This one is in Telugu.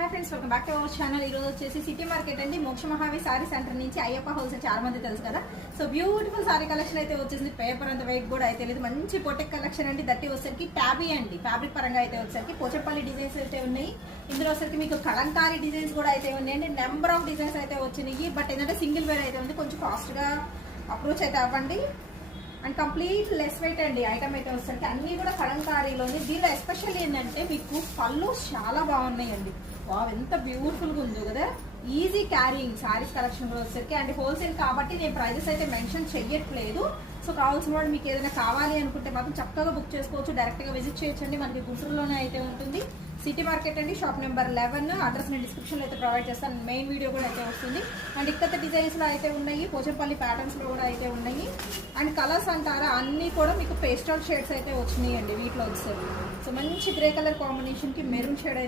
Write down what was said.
Hi friends, welcome back to our channel. ఈరోజు వచ్చేసి సిటీ మార్కెట్ అండి, మోక్ష మహావి సారీ సెంటర్ నుంచి అయ్యప్ప హోల్సేల్ చాలా మంది తెలుసు కదా. సో బ్యూటిఫుల్ సారీ కలెక్షన్ అయితే వచ్చేసింది. పేపర్ అంత వెయిట్ కూడా అయితే లేదు. మంచి పొటెక్ కలెక్షన్ అండి. దట్టి వచ్చేసరికి ట్యాబీ అండి, ఫ్యాబ్రిక్ పరంగా అయితే వచ్చేసరికి పోచంపల్లి డిజైన్స్ అయితే ఉన్నాయి. ఇందులో వచ్చేసరికి మీకు కలంకారీ డిజైన్స్ కూడా అయితే ఉన్నాయండి. నెంబర్ ఆఫ్ డిజైన్స్ అయితే వచ్చినాయి. బట్ ఏంటంటే సింగిల్ వేర్ అయితే ఉంది. కొంచెం కాస్ట్గా అప్రోచ్ అయితే అవ్వండి. అండ్ కంప్లీట్ లెస్ వెయిట్ అండి ఐటమ్ అయితే వస్తుంది. అన్నీ కూడా కలంకారీలోని. దీనిలో ఎస్పెషల్లీ ఏంటంటే మీకు పళ్ళు చాలా బాగున్నాయండి. వావ్, ఎంత బ్యూటిఫుల్గా ఉందో కదా. ఈజీ క్యారింగ్ శారీస్ కలెక్షన్ కూడా వచ్చేసరికి. అండ్ హోల్సేల్ కాబట్టి నేను ప్రైజెస్ అయితే మెన్షన్ చెయ్యట్లేదు. సో కావాల్సిన వాళ్ళు మీకు ఏదైనా కావాలి అనుకుంటే మాత్రం చక్కగా బుక్ చేసుకోవచ్చు. డైరెక్ట్గా విజిట్ చేయొచ్చండి. మనకి గుంటూరులోనే అయితే ఉంటుంది. సిటీ మార్కెట్ అండి, షాప్ నెంబర్ 11. అడ్రస్ నేను డిస్క్రిప్షన్లో అయితే ప్రొవైడ్ చేస్తాను. మెయిన్ వీడియో కూడా అయితే వస్తుంది. అండ్ ఇక్కత డిజైన్స్లో అయితే ఉన్నాయి, పోచంపల్లి ప్యాటర్న్స్లో కూడా అయితే ఉన్నాయి. అండ్ కలర్స్ అంటారా అన్నీ కూడా మీకు పేస్టల్ షేడ్స్ అయితే వచ్చినాయి అండి వీటిలో వచ్చేసరికి. సో మంచి గ్రే కలర్ కాంబినేషన్కి మెరూన్ షేడ్